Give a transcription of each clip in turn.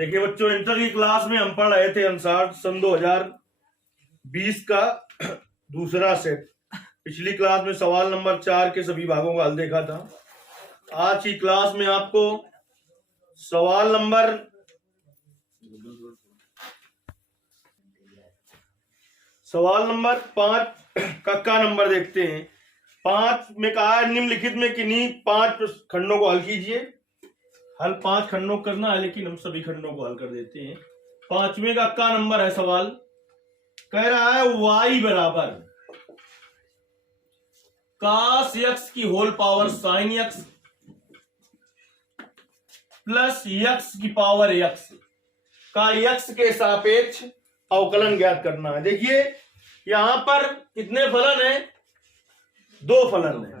देखिए बच्चों, इंटर की क्लास में हम पढ़ रहे थे अनुसार सन 2020 का दूसरा सेट। पिछली क्लास में सवाल नंबर 4 के सभी भागों का हल देखा था। आज की क्लास में आपको सवाल नंबर 5 का नंबर देखते हैं। 5 में कहा है निम्नलिखित में किन्हीं 5 खंडों को हल कीजिए। हल 5 खंडों को करना है, लेकिन हम सभी खंडों को हल कर देते हैं। 5वें का नंबर है। सवाल कह रहा है y बराबर cos x की whole power sin x plus x की पावर x का x के सापेक्ष अवकलन ज्ञात करना है। देखिए यहां पर कितने फलन है? 2 फलन है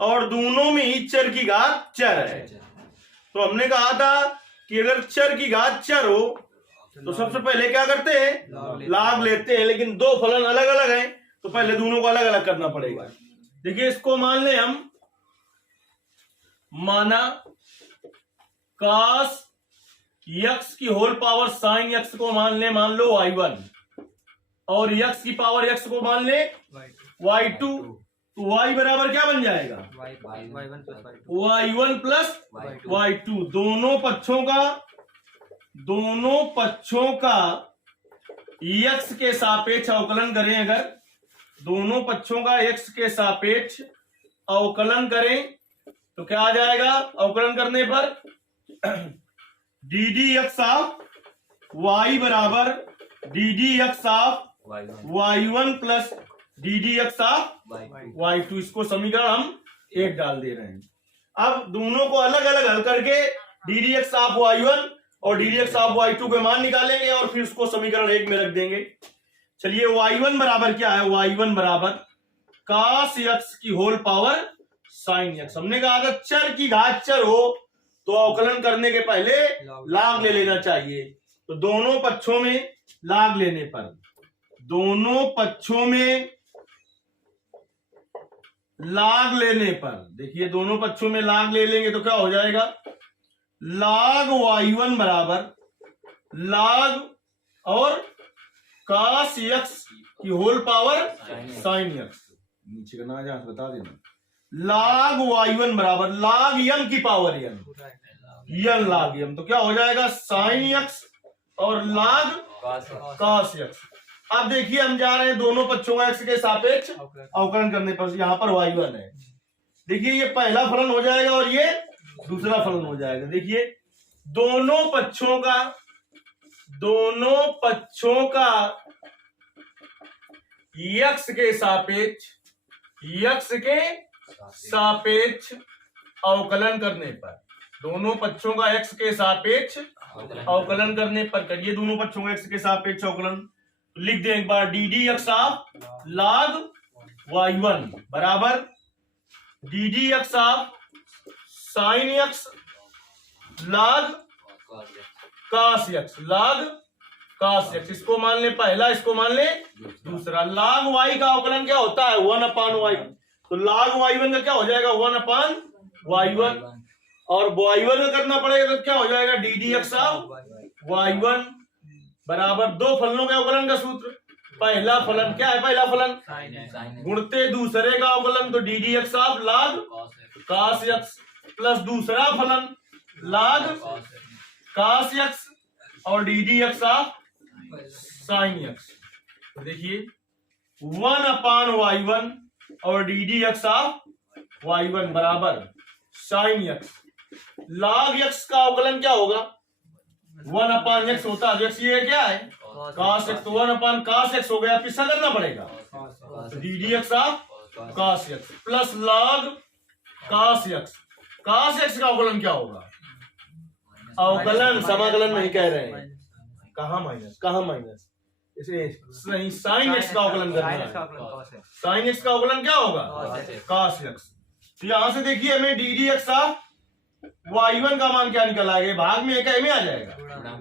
और दोनों में ही चर की घात चर है। तो हमने कहा था कि अगर चर की घात चर हो तो सबसे पहले क्या करते हैं? लाग लेते हैं। लेकिन 2 फलन अलग अलग हैं तो पहले दोनों को अलग अलग करना पड़ेगा। देखिए इसको मान ले हम, माना cos x की होल पावर sin x को मान लो y1 और x की पावर x को मान ले y2। तो y बराबर क्या बन जाएगा? y1 plus y2। दोनों पक्षों का x के सापेक्ष अवकलन करें। अगर दोनों पक्षों का x के सापेक्ष अवकलन करें तो क्या आ जाएगा? अवकलन करने पर ddx ऑफ y बराबर ddx of y1 plus ddx of y2। इसको समीकरण हम 1 डाल दे रहे हैं। अब दोनों को अलग अलग हल करके ddx ऑफ y1 और ddx ऑफ y2 के मान निकालेंगे और फिर उसको समीकरण 1 में रख देंगे। चलिए y1 बराबर क्या है? y1 बराबर cos x की होल पावर sin x। हमने कहा अगर चर की घात चर हो तो अवकलन करने के पहले लाग ले लेना चाहिए। तो दोनों पक्षों में लाग लेने पर देखिए दोनों पक्षों में लाग ले लेंगे तो क्या हो जाएगा? लाग y1 बराबर लाग और cos x की होल पावर sin x। नीचे का ना जहां से बता देना। लाग y1 बराबर लाग m की पावर n लाग m। तो क्या हो जाएगा? sin x और लाग cos x। अब देखिए हम जा रहे हैं दोनों पक्षों का x के सापेक्ष अवकलन करने पर। यहां पर y1 है। देखिए ये पहला फलन हो जाएगा और ये दूसरा फलन हो जाएगा। देखिए दोनों पक्षों का x के सापेक्ष अवकलन करने पर, दोनों पक्षों का x के सापेक्ष अवकलन करने पर करिए दोनों पक्षों का x के सापेक्ष अवकलन। लिख दें एक बार ddx ऑफ log y1 बराबर ddx of sin x log cos x। इसको मान ले पहला, इसको मान ले दूसरा। log y का अवकलन क्या होता है? 1/y। तो log y1 का क्या हो जाएगा? 1/y1 और y1 में करना पड़ेगा तो क्या हो जाएगा? ddx ऑफ y1 बराबर 2 फलनों के अवकलन का सूत्र। पहला फलन क्या है? पहला फलन गुणते दूसरे का अवकलन तो ddx of log cos x plus दूसरा फलन log cos x और ddx ऑफ sin x। देखिए 1/y1 और ddx ऑफ y1 बराबर sin x। log x का अवकलन क्या होगा? 1/x होता है। x ये क्या है? cos x। तो 1/cos x हो गया। पिछला करना पड़ेगा ddx of cos x plus log cos x। cos x का अवकलन क्या होगा? अवकलन, समाकलन नहीं कह रहे हैं। कहां माइनस? इसे नहीं, sin x का अवकलन करना है। sin x का अवकलन क्या होगा? cos x। तो यहां से देखिए हमें ddx ऑफ y1 का मान क्या निकल आएगा? भाग में एक में आ जाएगा,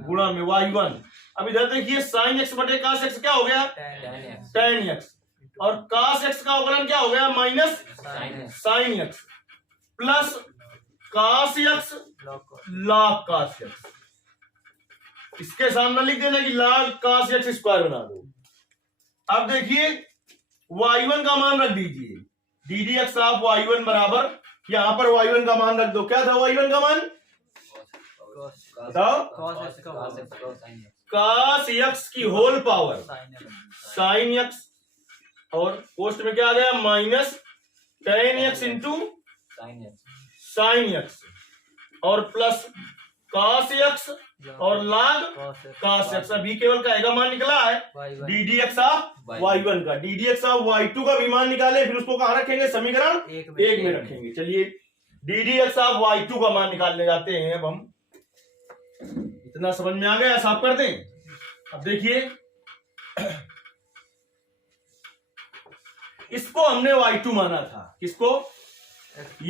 गुणा में y1। अब इधर देखिए sin x बटे cos x क्या हो गया? tan x। और cos x का अवकलन क्या हो गया? Minus sin x plus cos x log cos x। इसके सामने लिख देना कि log cos x स्क्वायर बना दो। अब देखिए y1 का मान रख दीजिए, D D x of y1 बराबर, यहां पर y1 का मान रख दो। क्या था y1 का मान? बताओ। cos x की होल पावर sin x, और पोस्ट में क्या आ गया? Minus tan x into sin x, और प्लस cos x और log cos x। अभी केवल का का मान निकला है D D x of y1 का, D D x of y2 का भी मान निकाले, फिर उसको कहां रखेंगे? समीकरण एक में रखेंगे। चलिए D D x of y2 का मान निकालने जाते हैं। अब हम, इतना समझ में आ गया, साफ कर दें। अब देखिए इसको हमने y2 माना था, किसको?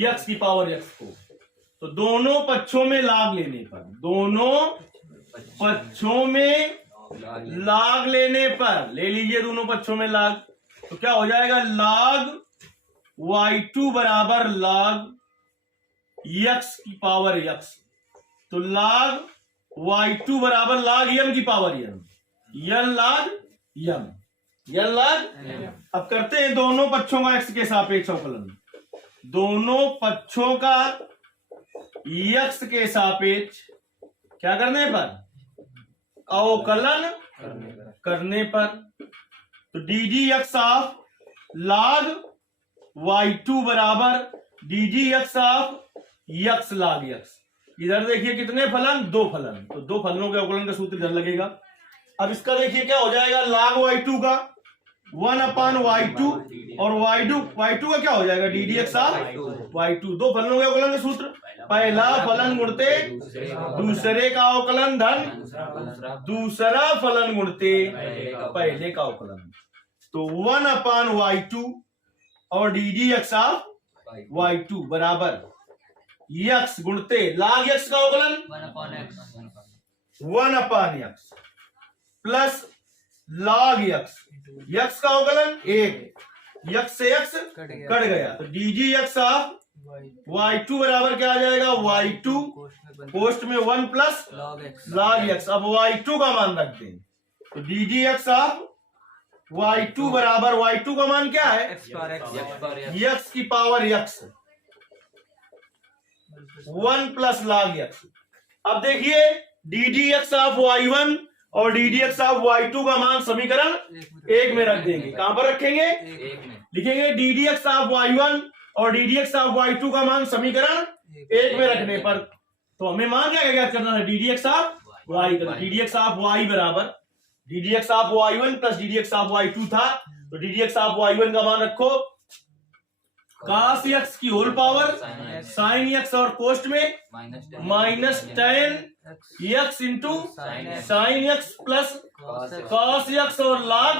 x की पावर x को। तो दोनों पक्षों में log लेने पर, दोनों पक्षों में log लेने पर, ले लीजिए दोनों पक्षों में log, तो क्या हो जाएगा? log y2 बराबर log x की पावर x। तो log y2 बराबर log m की power m, n log m, n log। अब करते हैं दोनों पक्षों का x के सापेक्ष अवकलन। दोनों पक्षों का x के सापेक्ष क्या करने पर? अवकलन करने पर। तो D D x of log y2 बराबर D D x of x log x। इधर देखिए कितने फलन? दो फलन, तो दो फलनों के अवकलन का सूत्र इधर लगेगा। अब इसका देखिए क्या हो जाएगा? log y2 का 1/y2, और y2 का क्या हो जाएगा? D D x of y2। दो फलनों के अवकलन का सूत्र, पहला फलन गुणते दूसरे का अवकलन धन दूसरा फलन गुणते पहले का अवकलन। तो 1/y2 और D D x of y2 बराबर x गुणते log x का अवकलन 1/x plus log x, x का अवकलन 1, x से x कट गया। तो D G x of y2 बराबर क्या आ जाएगा? y2 पोस्ट में 1 प्लस log x। अब y2 का मान रख दें, तो D G x of y2 बराबर, y2 का मान क्या है? x की power x, 1 plus log x। अब देखिए D D x of y1 और D D x of y2 का मान समीकरण एक में रख देंगे। कहां पर रखेंगे? लिखेंगे D D x of y1 और D D x of y2 का मान समीकरण एक में रखने पर, तो हमें मान क्या ज्ञात करना है? D D x of y का। D D x of y बराबर D D x of y1 plus D D x of y2 था, तो D D x of y1 का मान रखो cos x की होल पावर sin x, और कोष्ट में minus tan x into sin x plus cos x और log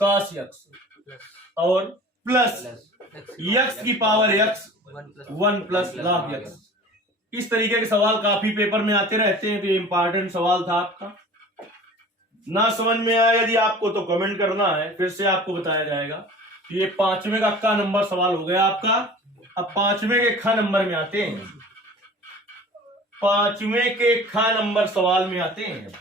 cos x, और प्लस x की power x 1 plus log x। इस तरीके के सवाल काफी पेपर में आते रहते हैं, तो ये इंपॉर्टेंट सवाल था आपका। ना समझ में आया यदि आपको तो कमेंट करना है, फिर से आपको बताया जाएगा। ये 5वें का ख नंबर सवाल हो गया आपका। अब 5वें के ख नंबर में आते हैं, 5वें के ख नंबर सवाल में आते हैं।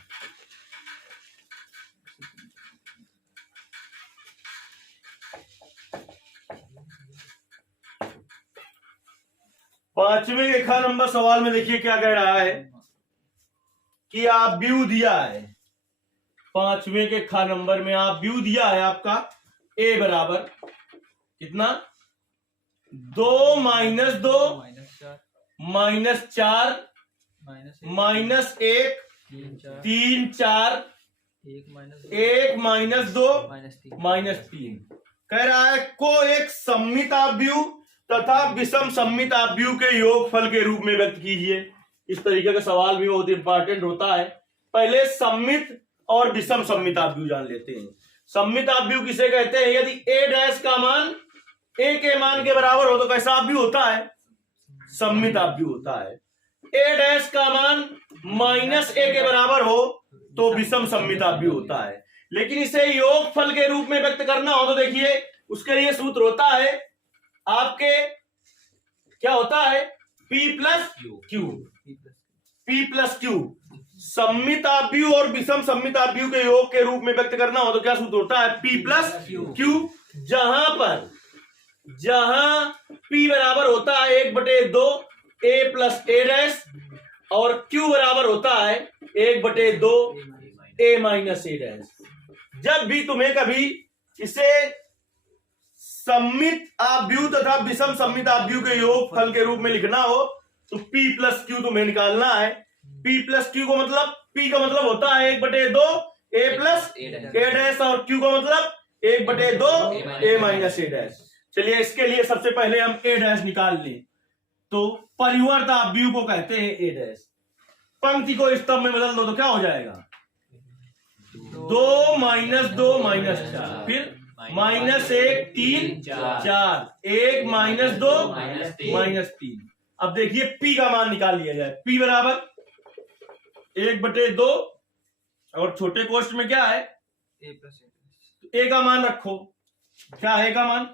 पांचवें के ख नंबर सवाल में देखिए क्या कह रहा है कि आप व्यू दिया है। 5वें के ख नंबर में आप व्यू दिया है आपका a बराबर कितना? 2 minus 2 minus 4 minus 1 3 4 1 minus 2 minus 3। कह रहा है को एक सममित आव्यूह तथा विषम सममित आव्यूह के योगफल के रूप में व्यक्त कीजिए। इस तरीके का सवाल भी बहुत इंपॉर्टेंट होता है। पहले सममित और विषम सममित आव्यूह जान लेते हैं। सममित आव्यूह किसे कहते हैं? यदि a डैश का मान a के मान के बराबर हो तो कैसा आव्यूह होता है? सममित आव्यूह होता है। a डैश का मान माइनस a के बराबर हो तो विषम सममित आव्यूह होता है। लेकिन इसे योगफल के रूप में व्यक्त करना हो तो देखिए उसके लिए सूत्र होता है आपके, क्या होता है? p plus Q, p plus Q. सममित आव्यूह और विषम सममित आव्यूह के योग के रूप में व्यक्त करना हो तो क्या सूत्र होता है? P plus Q. जहां P बराबर होता है 1/2 A प्लस A डैश और Q बराबर होता है 1/2 A माइनस A डैश। जब भी तुम्हें कभी इसे सममित आव्यूह तथा विषम सममित आव्यूह के योग फल के रूप में लिखना हो तो P प्लस क्यू तुम्हें निकालना है। P प्लस क्यू को मतलब P का मतलब होता है 1/2 A प्लस A डैश और Q का मतलब 1/2 A माइनस A डैश। चलिए इसके लिए सबसे पहले हम A डैश निकाल लें। तो परिवर्त आव्यूह को कहते हैं A डैश। पंक्ति को स्तंभ में बदल दो तो क्या हो जाएगा? 2 - 2 - 4 फिर -1 3 4 1 - 2 -3। अब देखिए P का मान निकाल लिया जाए। P बराबर 1/2 और छोटे कोष्ठ में क्या है? A का मान रखो। क्या है A का मान?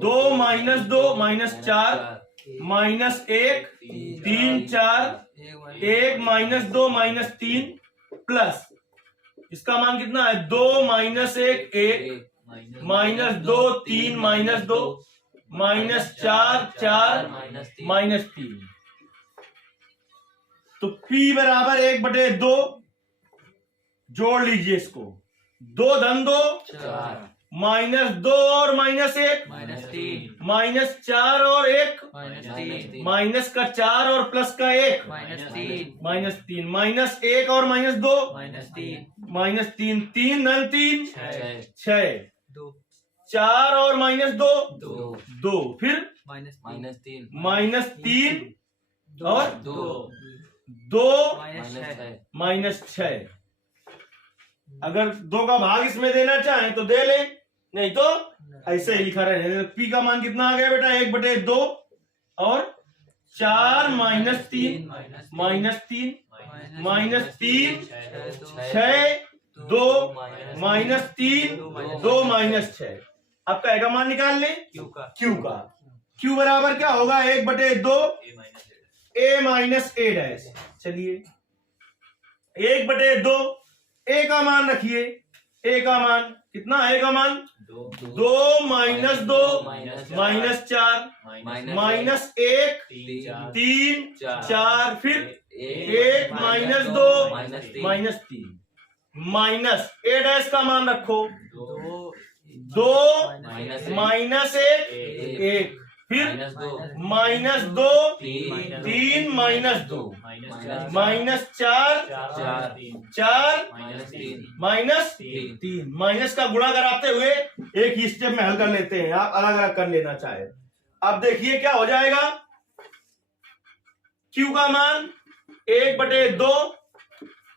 2 - 2 - 4 -1 3 4 1 - 2 -3 प्लस इसका मान कितना है? 2 - 1 1 -2 3 -2 -4 4 -3। तो P बराबर 1/2 जोड़ लीजिए इसको। 2 धन 2 -2 और -1 -4 और 1 माइनस का 4 और प्लस का 1 -3 -1 और -2 -3 3 धन 3 6 4 और -2 2 फिर -3 और 2 -6। अगर 2 का भाग इसमें देना चाहें तो दे लें, नहीं तो ऐसे ही लिखा रहे। P का मान कितना आ गया बेटा? 1/2 और 4 -3 -3 6 2 -3 2 -6। अब क्या का मान निकाल लें? Q का। Q बराबर क्या होगा? 1/2 A माइनस A डैश। चलिए 1/2 A का मान रखिए। A का मान कितना है? A का मान 2 - 2 -4 -1 3 4 फिर 1 - 2 -3 माइनस A डैश का मान रखो 2 -1 1 फिर -2 3 -2 -4 4 -3 माइनस का गुणा कराते हुए एक ही स्टेप में हल कर लेते हैं। आप अलग अलग कर लेना चाहे। अब देखिए क्या हो जाएगा? Q का मान 1/2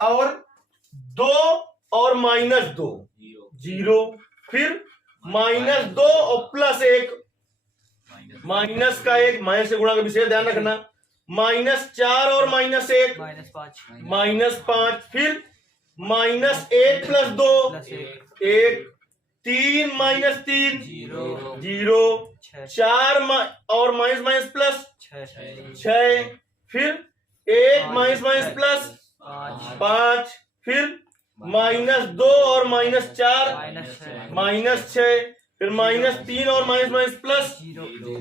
और 2 और -2 0 फिर -2 और +1 माइनस का 1 माइनस से गुणा का विशेष ध्यान रखना -4 और -1 -5 फिर -1 + 2 1 3 -3 0 4 और माइनस प्लस 6 फिर 1 माइनस प्लस 5 फिर -2 और -4 -6 फिर -3 और माइनस प्लस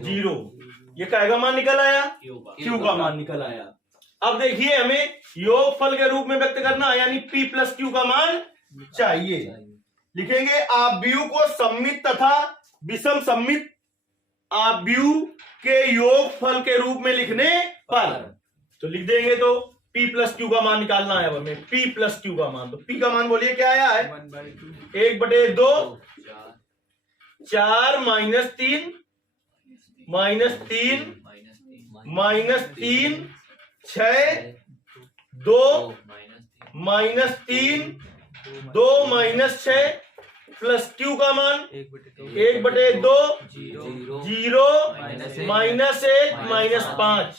0। ये क्या मान निकल आया? Q का मान निकल आया। अब देखिए हमें योगफल के रूप में व्यक्त करना है, यानी P प्लस Q का मान चाहिए। लिखेंगे आव्यूह को सममित तथा विषम सममित आव्यूह के योगफल के रूप में लिखने पर तो लिख देंगे। तो P प्लस Q का मान निकालना है हमें। P प्लस Q का मान, तो P का मान बोलिए क्या आया है? 1/2 4 -3 -3 -3 6 2 -3 2 -6 प्लस Q का मान 1/2 0 -1 -5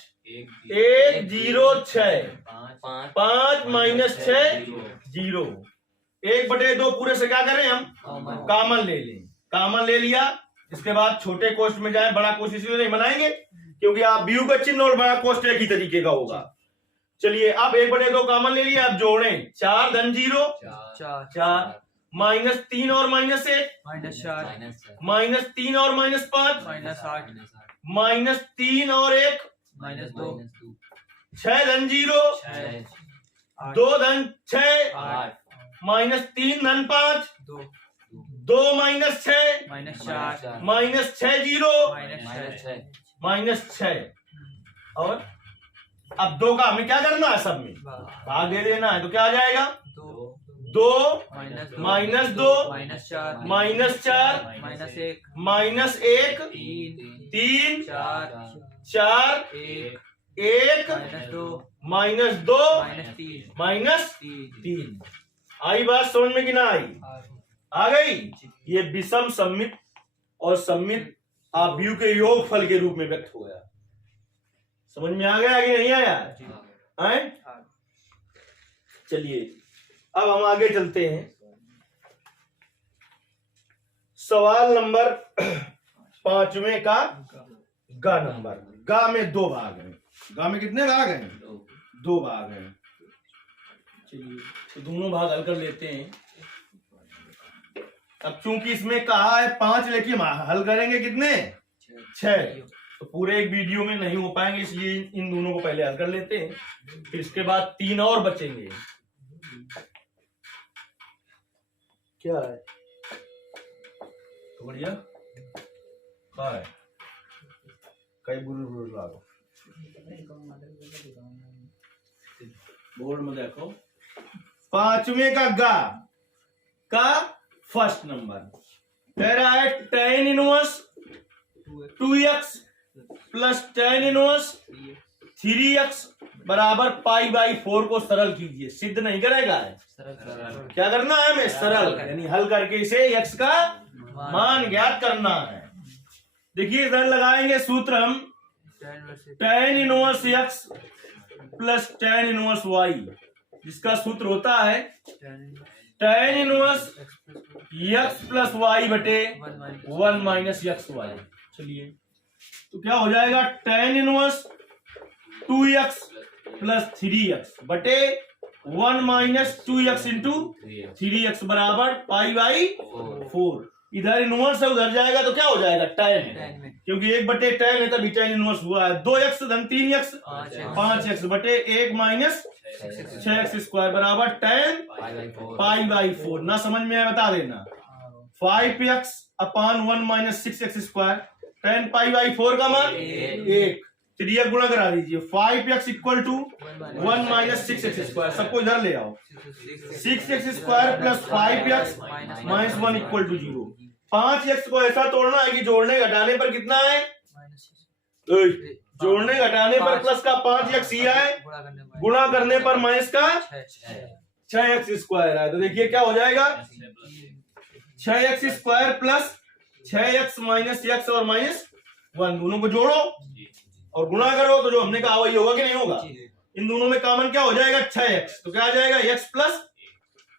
1 0 6 5 -6 0। 1/2 पूरे से क्या करें हम? कॉमन ले लें। कॉमन ले लिया, इसके बाद छोटे कोष्ठ में जाएं। बड़ा कोष्ठ इसलिए नहीं बनाएंगे क्योंकि आप व्यू का चिन्ह और बड़ा कोष्ठ एक ही तरीके का होगा। चलिए अब 1/2 कॉमन ले लिया, अब जोड़ें 4 धन 0 4 -3 और -1 -4 -3 और -5 -8 -3 और 1 -2 6 धन 0 6 2 धन 6 8 -3 धन 5 2 2 -6 -4 -6 0 -6 -6 और अब 2 का हमें क्या करना है, सब में भाग दे देना है, तो क्या आ जाएगा 2 2 -2 -2 -4 -4 -1 -1 3 3 4 4 1 1 -2 -2 -3 आई बात समझ में कि ना आई? आ गई। ये विषम सममित और सममित आव्यूह के योगफल के रूप में व्यक्त हो गया। समझ में आ गया कि नहीं आया? आए? चलिए अब हम आगे चलते हैं। सवाल नंबर 5वें का गा नंबर। गा में 2 भाग हैं। गा में कितने भाग हैं? 2 भाग हैं। चलिए तो दोनों भाग हल कर लेते हैं। अब चूंकि इसमें कहा है 5, लेकिन हल करेंगे कितने? 6। तो पूरे एक वीडियो में नहीं हो पाएंगे, इसलिए इन दोनों को पहले हल कर लेते हैं, फिर इसके बाद 3 और बचेंगे। क्या है? तो बढ़िया क्या है? कई बुर लागो बोर्ड में देखो। 5वें का गा का फर्स्ट नंबर कह रहा है tan inverse 2x plus tan inverse 3x बराबर π/4 को सरल कीजिए। सिद्ध नहीं करेगा है, क्या करना है हमें? सरल, यानी हल करके इसे x का मान ज्ञात करना है। देखिए इधर लगाएंगे सूत्र हम, tan inverse x plus tan inverse y, जिसका सूत्र होता है tan inverse x plus y बटे 1 माइनस एक्स वाई। चलिए तो क्या हो जाएगा? tan inverse 2x plus 3x बटे 1 माइनस 2x इंटू 3x बराबर π/4। इधर इनवर्स है, उधर जाएगा तो क्या हो जाएगा? tan, क्योंकि 1/tan है तभी tan इनवर्स हुआ है। 2x धन 3x 5x बटे 1 माइनस 6x स्क्वायर बराबर tan π/4। ना समझ में आया बता देना। 5x अपान 1 माइनस 6x स्क्वायर, tan π/4 का मान 1, 3x गुणा करा दीजिए। 5x equal to 1 minus 6x square, सबको इधर ले आओ। 6x square plus 5x minus 1 equal to 0। 5x को ऐसा तोड़ना है कि जोड़ने घटाने पर कितना है? जोड़ने घटाने पर प्लस का 5x ही है, गुणा करने पर माइनस का 6x स्क्वायर है। तो देखिए क्या हो जाएगा? 6x square plus 6x minus x और माइनस 1 दोनों को जोड़ो और गुणा करो, तो जो हमने कहा वही होगा कि नहीं होगा? इन दोनों में कॉमन क्या हो जाएगा? 6x, तो क्या आ जाएगा? x प्लस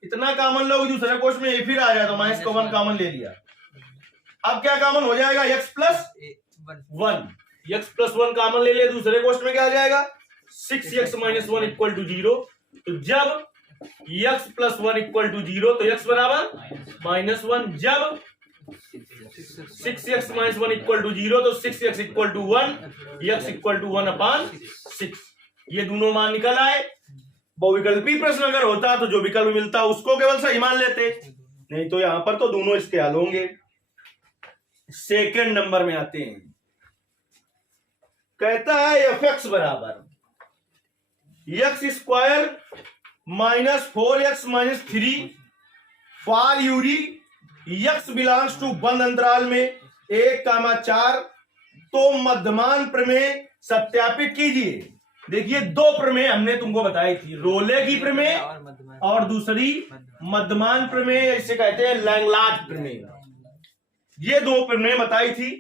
इतना कॉमन लो दूसरे क्वेश्चन में फिर आ जाए, तो माइनस का 1 कॉमन ले लिया। अब क्या कॉमन हो जाएगा? x plus 1, x plus 1 common ले लिया। दूसरे क्वेश्चन में क्या आ जाएगा? 6x minus 1 equal to 0। तो जब x प्लस 1 इक्वल टू 0 तो x बराबर माइनस 1। जब 6x माइनस 1 इक्वल टू 0 तो 6x equal to 1, x equal to 1/6। ये दोनों मान निकल आए। बहुविकल्पी प्रश्न अगर होता तो जो विकल्प मिलता उसको केवल सही मान लेते, नहीं तो यहां पर तो दोनों इसके हल होंगे। सेकंड नंबर में आते हैं। कहता है fx बराबर x square minus 4x minus 3 for every x belongs to बंद अंतराल में 1,4। तो मध्यमान प्रमेय सत्यापित कीजिए। देखिए 2 प्रमेय हमने तुमको बताई थी, रोले की प्रमेय और दूसरी मध्यमान प्रमेय, इसे कहते हैं लैंगलार्ड प्रमेय। ये 2 प्रमेय बताई थी।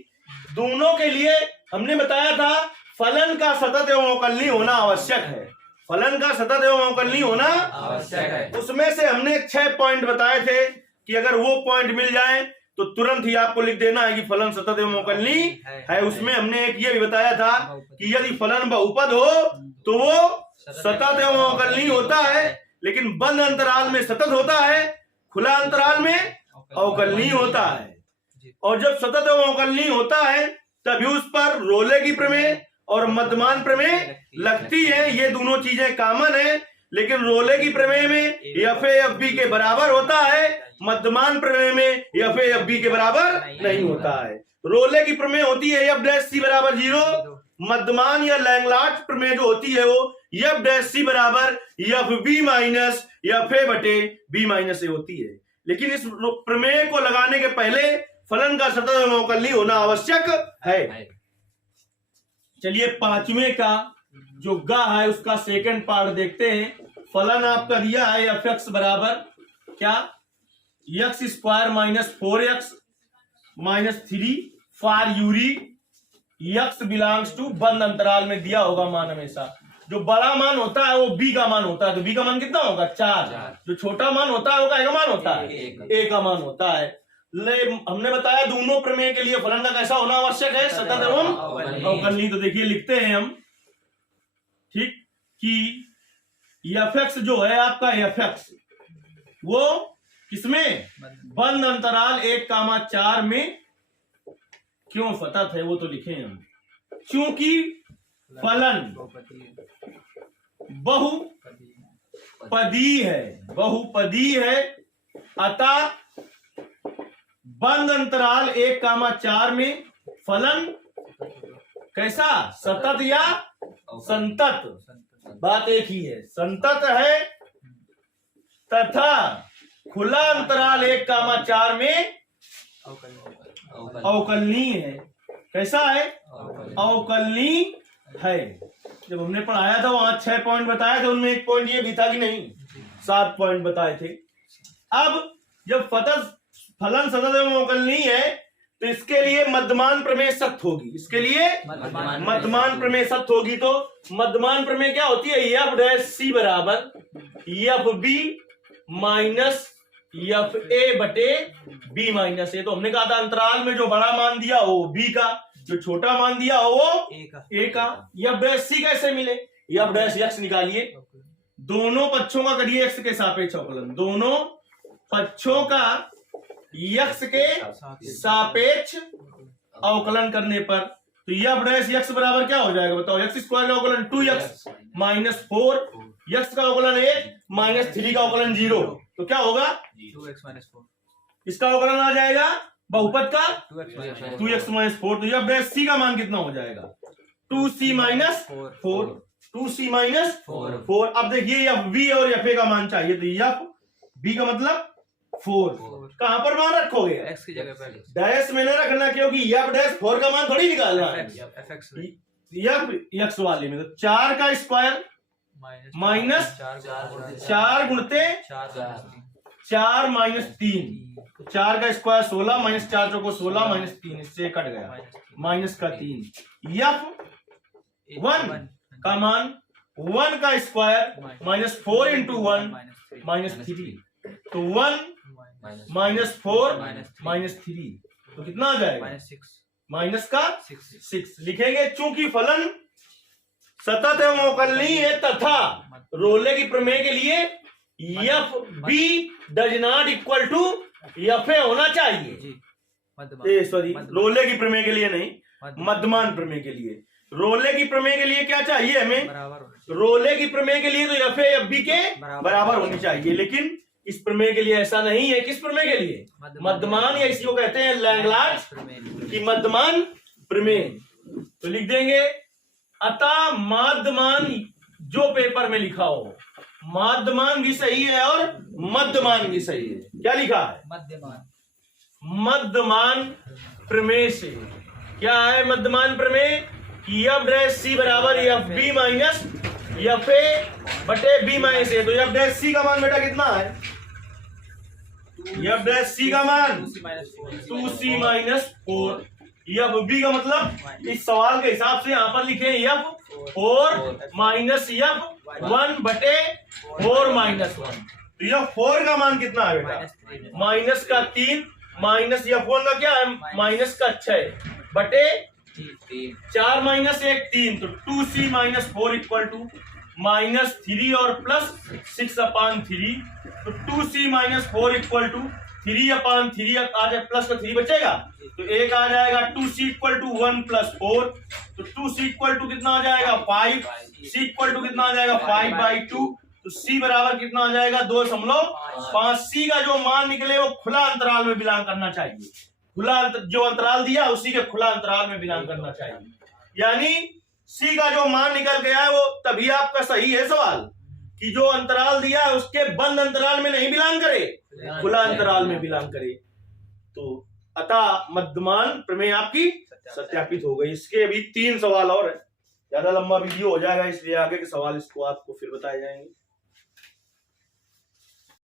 दोनों के लिए हमने बताया था फलन का सतत एवं अवकलनीय होना आवश्यक है। फलन का सतत एवं अवकलनीय होना आवश्यक है। उसमें से हमने 6 पॉइंट बताए थे कि अगर वो पॉइंट मिल जाए तो तुरंत ही आपको लिख देना है कि फलन सतत एवं अवकलनीय है। उसमें हमने एक ये भी बताया था कि यदि फलन बहुपद हो तो वो सतत एवं अवकलनीय होता है, लेकिन बंद अंतराल में सतत होता है, खुला अंतराल में अवकलनीय होता है। और जब सतत एवं अवकलनीय होता है तभी उस पर रोले की प्रमेय और मध्यमान प्रमेय लगती है। ये दोनों चीजें कॉमन है, लेकिन रोले की प्रमेय में एफ ए एफ बी के बराबर होता है, मध्यमान प्रमेय में एफ ए एफ बी के बराबर नहीं होता है। रोले की प्रमेय होती है एफ डैश सी बराबर 0, मध्यमान या लैंगलार्ड प्रमेय जो होती है वो एफ डैश सी बराबर F B minus F A बटे बी माइनस ए होती है। लेकिन इस प्रमेय को लगाने के पहले फलन का सतत एवं अवकलनीय होना आवश्यक है। चलिए पांचवें का जो गा है उसका सेकंड पार्ट देखते हैं। फलन आपका दिया है एफ एक्स बराबर क्या, X square minus 4x minus 3 for every X belongs to बंद अंतराल में दिया होगा मान हमेशा। जो बड़ा मान होता है वो बी का मान होता है, तो बी का मान कितना होगा 4। जो छोटा मान होता है वो का मान होता है ए का मान होता है। हमने बताया दोनों प्रमेय के लिए फलन का कैसा होना आवश्यक है, सतत एवं अवकलनीय। तो देखिए लिखते हैं हम, ठीक, कि एफ एक्स जो है आपका एफ एक्स वो किसमें, बंद अंतराल 1,4 में क्यों सतत है वो तो लिखे हम, क्योंकि फलन बहुपदी है अतः बंद अंतराल 1,4 में फलन कैसा, सतत या संतत, बात एक ही है, संतत है तथा खुला अंतराल 1,4 में अवकलनीय है। कैसा है, अवकलनीय है। जब हमने पढ़ाया था वहां 6 पॉइंट बताया था, उनमें एक पॉइंट ये भी था कि नहीं, 7 पॉइंट बताए थे। अब जब फलन सतत एवं अवकलनीय है तो इसके लिए मध्यमान प्रमेय सत्य होगी, इसके लिए मध्यमान प्रमेय सत्य होगी। तो मध्यमान प्रमेय क्या होती है, एफ डैश सी बराबर F B minus F A बटे बी माइनस ए। तो हमने कहा था अंतराल में जो बड़ा मान दिया हो बी का, जो छोटा मान दिया हो वो ए का। एफ डैश सी कैसे मिले, एफ डैश एक्स निकालिए, दोनों पक्षों का करिए एक्स के सापेक्ष अवकलन, दोनों पक्षों का एक्स के सापेक्ष अवकलन करने पर तो एफ डैश एक्स बराबर क्या हो जाएगा बताओ, एक्स स्क्वायर का अवकलन 2x माइनस 4, एक्स का अवकलन 1 माइनस 3 का अवकलन 0, तो क्या होगा 2x माइनस 4, इसका अवकलन आ जाएगा बहुपद का 2x माइनस 4। तो एफ डैश सी का मान कितना हो जाएगा 2c माइनस 4, 2c माइनस 4। अब देखिए एफ बी और एफ ए का मान चाहिए, तो एफ बी का मतलब 4 कहां पर मान रखोगे, x की जगह पर डैश में नहीं रखना, क्योंकि एफ डैश 4 का मान थोड़ी निकालना है एफ एक्स वाले में। तो 4 का स्क्वायर माइनस 4 गुणते 4 माइनस 3, 4 का स्क्वायर 16 माइनस 4 चौको 16 माइनस 3, इससे कट गया माइनस का 3। एफ 1 का मान 1 का स्क्वायर माइनस 4 इंटू 1 माइनस 3, तो 1 माइनस 4 माइनस 3, तो कितना आ जाएगा माइनस का 6 लिखेंगे। चूंकि फलन सतत एवं अवकलनीय है तथा रोले की प्रमेय के लिए F B does not equal to F A होना चाहिए, सॉरी रोले की प्रमेय के लिए नहीं, मध्यमान प्रमेय के लिए। रोले की प्रमेय के लिए क्या चाहिए हमें, रोले की प्रमेय के लिए तो एफ ए एफ बी के बराबर होनी चाहिए, लेकिन इस प्रमेय के लिए ऐसा नहीं है। किस प्रमेय के लिए, मध्यमान, या इसी को कहते हैं लैंगलार्ड की मध्यमान प्रमेय। तो लिख देंगे अतः मध्यमान जो पेपर में लिखा हो, मध्यमान भी सही है और मध्यमान भी सही है। क्या लिखा है मध्यमान प्रमेय से क्या है, मध्यमान प्रमेय कि एफ डैश सी बराबर F B minus F A बटे बी माइनस ए। तो एफ डैश सी का मान बेटा कितना है, एफ डैश सी का मान 2c माइनस 4, एफ बी का मतलब इस सवाल के हिसाब से यहां पर लिखे एफ 4 माइनस एफ 1 बटे 4 माइनस 1। तो एफ 4 का मान कितना है बेटा, माइनस का 3 माइनस F1 का क्या है, माइनस का 6 बटे 4 माइनस 1 3, तो 2C माइनस 4 इक्वल टू -3 और प्लस 6/3, तो 2C माइनस 4 इक्वल टू 3/3 आ जाए, प्लस का 3 बचेगा तो एक आ जाएगा 2C इक्वल टू 1 + 4, तो 2C इक्वल टू कितना आ जाएगा 5, C इक्वल टू कितना आ जाएगा 5/2, तो C बराबर कितना आ जाएगा 2.5। C का जो मान निकले वो खुला अंतराल में बिलोंग करना चाहिए, जो अंतराल दिया उसी के खुला अंतराल में बिलोंग करना चाहिए, यानी C का जो मान निकल गया है वो तभी आपका सही है सवाल कि जो अंतराल दिया है उसके बंद अंतराल में नहीं बिलोंग करे, खुला अंतराल में बिलोंग करे। तो अतः मध्यमान प्रमेय आपकी सत्यापित हो गई। इसके अभी 3 सवाल और है, ज्यादा लंबा वीडियो हो जाएगा इसलिए आगे के सवाल इसको आपको फिर बताए जाएंगे।